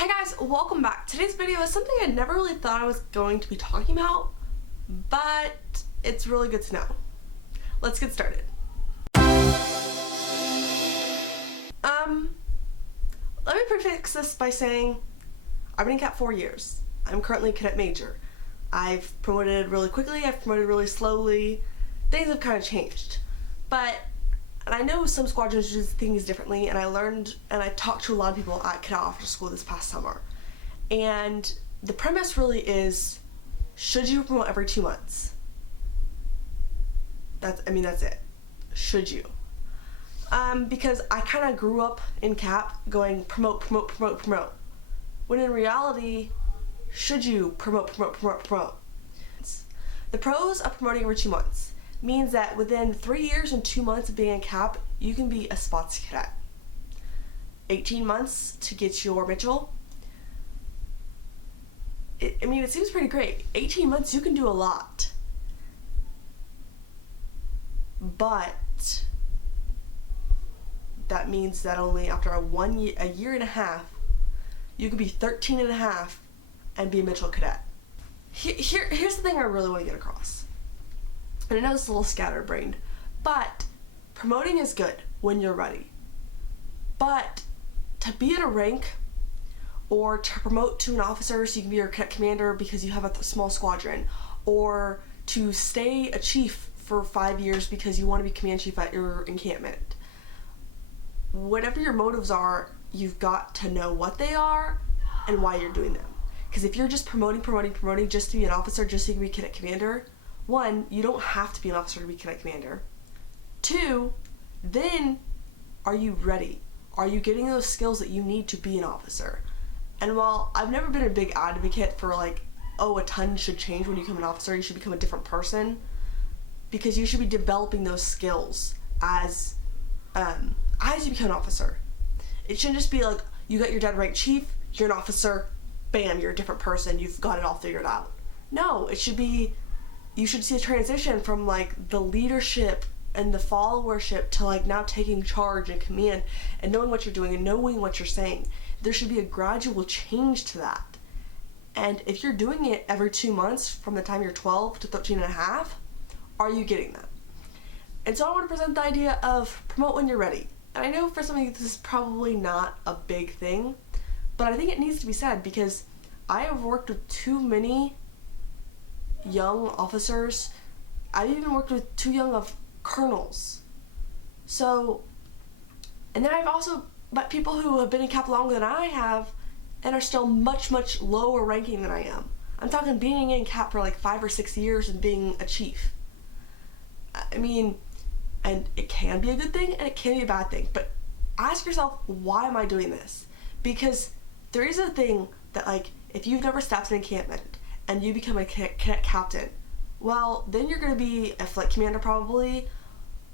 Hey guys, welcome back. Today's video is something I never really thought I was going to be talking about, but it's really good to know. Let's get started. Let me prefix this by saying I've been in CAP 4 years. I'm currently a cadet major. I've promoted really quickly, I've promoted really slowly. Things have kind of changed. And I know some squadrons do things differently, and I learned and I talked to a lot of people at cadet officer school this past summer. And the premise really is, should you promote every 2 months? That's it. Should you? Because I kind of grew up in CAP going promote. When in reality, should you promote? The pros of promoting every 2 months means that within 3 years and 2 months of being in CAP, you can be a spots cadet. 18 months to get your Mitchell. It seems pretty great. 18 months, you can do a lot. But that means that only after a year and a half, you could be 13 and a half and be a Mitchell cadet. Here's the thing I really want to get across. And I know it's a little scatterbrained, but promoting is good when you're ready. But to be at a rank or to promote to an officer so you can be your cadet commander because you have a small squadron, or to stay a chief for 5 years because you want to be command chief at your encampment, whatever your motives are, you've got to know what they are and why you're doing them. Because if you're just promoting just to be an officer, just so you can be cadet commander, 1, you don't have to be an officer to be cadet commander. 2, then are you ready? Are you getting those skills that you need to be an officer? And while I've never been a big advocate for a ton should change when you become an officer, you should become a different person, because you should be developing those skills as you become an officer. It shouldn't just be like you got your dead rank chief, you're an officer, bam, you're a different person, you've got it all figured out. No, it should be, you should see a transition from the leadership and the followership to now taking charge and command and knowing what you're doing and knowing what you're saying. There should be a gradual change to that. And if you're doing it every 2 months from the time you're 12 to 13 and a half, are you getting that? And so I want to present the idea of promote when you're ready. And I know for some of you this is probably not a big thing, but I think it needs to be said because I have worked with too many young officers. I've even worked with too young of colonels. And then I've also met people who have been in CAP longer than I have and are still much lower ranking than I am. I'm talking being in CAP for 5 or 6 years and being a chief. And it can be a good thing and it can be a bad thing, but ask yourself, why am I doing this? Because there is a thing that if you've never stepped an encampment and you become a cadet captain, well, then you're going to be a flight commander probably,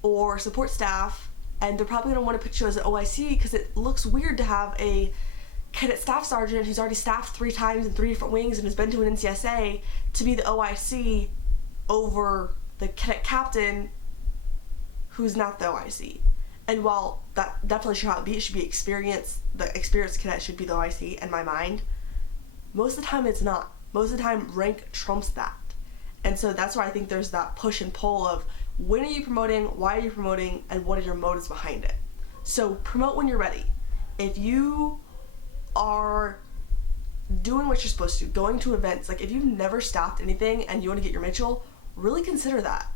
or support staff, and they're probably going to want to put you as an OIC because it looks weird to have a cadet staff sergeant who's already staffed 3 times in 3 different wings and has been to an NCSA to be the OIC over the cadet captain who's not the OIC. And while that definitely should not be, it should be experience, the experienced cadet should be the OIC in my mind, most of the time it's not. Most of the time rank trumps that. And so that's why I think there's that push and pull of when are you promoting, why are you promoting, and what are your motives behind it. So promote when you're ready. If you are doing what you're supposed to, going to events, if you've never staffed anything and you want to get your Mitchell, really consider that.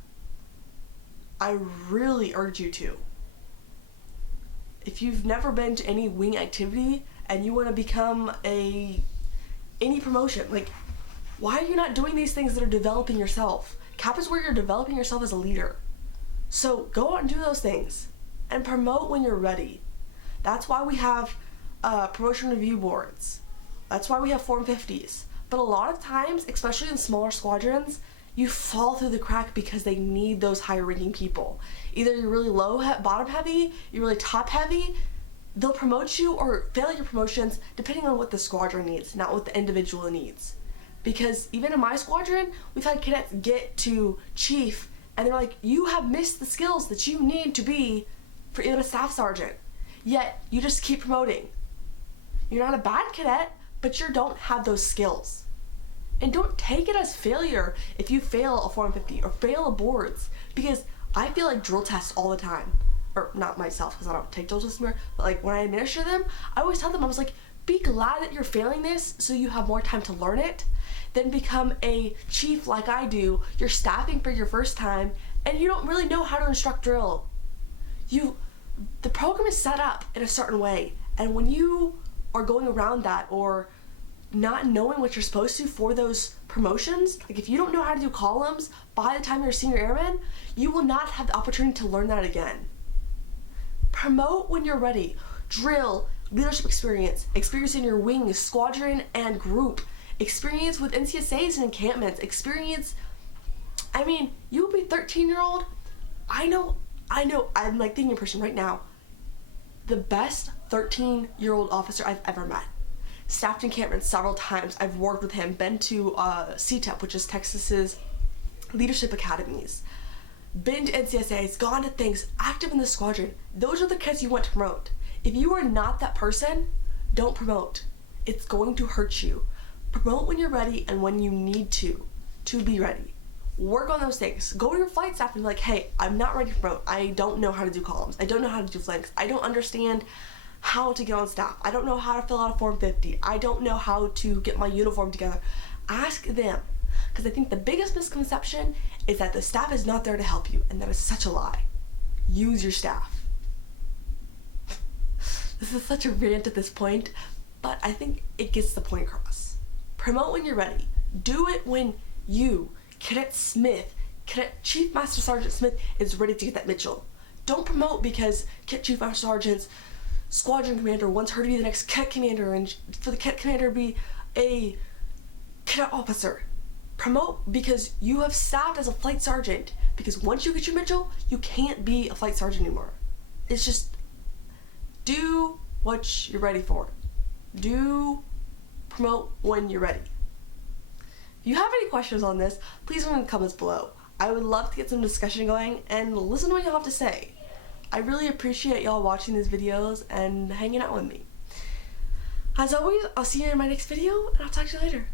I really urge you to. If you've never been to any wing activity and you want to become any promotion, why are you not doing these things that are developing yourself? CAP is where you're developing yourself as a leader. So go out and do those things and promote when you're ready. That's why we have promotion review boards. That's why we have Form 50s. But a lot of times, especially in smaller squadrons, you fall through the crack because they need those higher ranking people. Either you're really bottom heavy, you're really top heavy, they'll promote you or fail your promotions depending on what the squadron needs, not what the individual needs. Because even in my squadron, we've had cadets get to chief and they're like, you have missed the skills that you need to be for even a staff sergeant. Yet you just keep promoting. You're not a bad cadet, but you don't have those skills. And don't take it as failure if you fail a 450 or fail a boards, because I feel like drill tests all the time. Or not myself, because I don't take drill tests anymore, but like when I administer them, I always tell them, I was like, be glad that you're failing this so you have more time to learn it, then become a chief like I do. You're staffing for your first time and you don't really know how to instruct drill. The program is set up in a certain way, and when you are going around that or not knowing what you're supposed to for those promotions, like if you don't know how to do columns by the time you're a senior airman, you will not have the opportunity to learn that again. Promote when you're ready. Drill, leadership experience, experience in your wings, squadron, and group, experience with NCSAs and encampments, experience. I mean, you will be 13-year-old. I know, I'm like thinking in person right now, the best 13-year-old officer I've ever met. Staffed encampments several times. I've worked with him, been to CTEP, which is Texas's leadership academies, been to NCSAs, gone to things, active in the squadron. Those are the kids you want to promote. If you are not that person, don't promote. It's going to hurt you. Promote when you're ready and when you need to be ready. Work on those things. Go to your flight staff and be like, hey, I'm not ready to promote. I don't know how to do columns. I don't know how to do flanks. I don't understand how to get on staff. I don't know how to fill out a Form 50. I don't know how to get my uniform together. Ask them. Because I think the biggest misconception is that the staff is not there to help you, and that is such a lie. Use your staff. This is such a rant at this point, but I think it gets the point across. Promote when you're ready. Do it when you, Cadet Smith, Cadet Chief Master Sergeant Smith, is ready to get that Mitchell. Don't promote because Cadet Chief Master Sergeant's squadron commander wants her to be the next cadet commander, and for the cadet commander to be a cadet officer. Promote because you have staffed as a flight sergeant, because once you get your Mitchell, you can't be a flight sergeant anymore. It's just, do what you're ready for. Promote when you're ready. If you have any questions on this, please leave in the comments below. I would love to get some discussion going and listen to what you have to say. I really appreciate y'all watching these videos and hanging out with me. As always, I'll see you in my next video, and I'll talk to you later.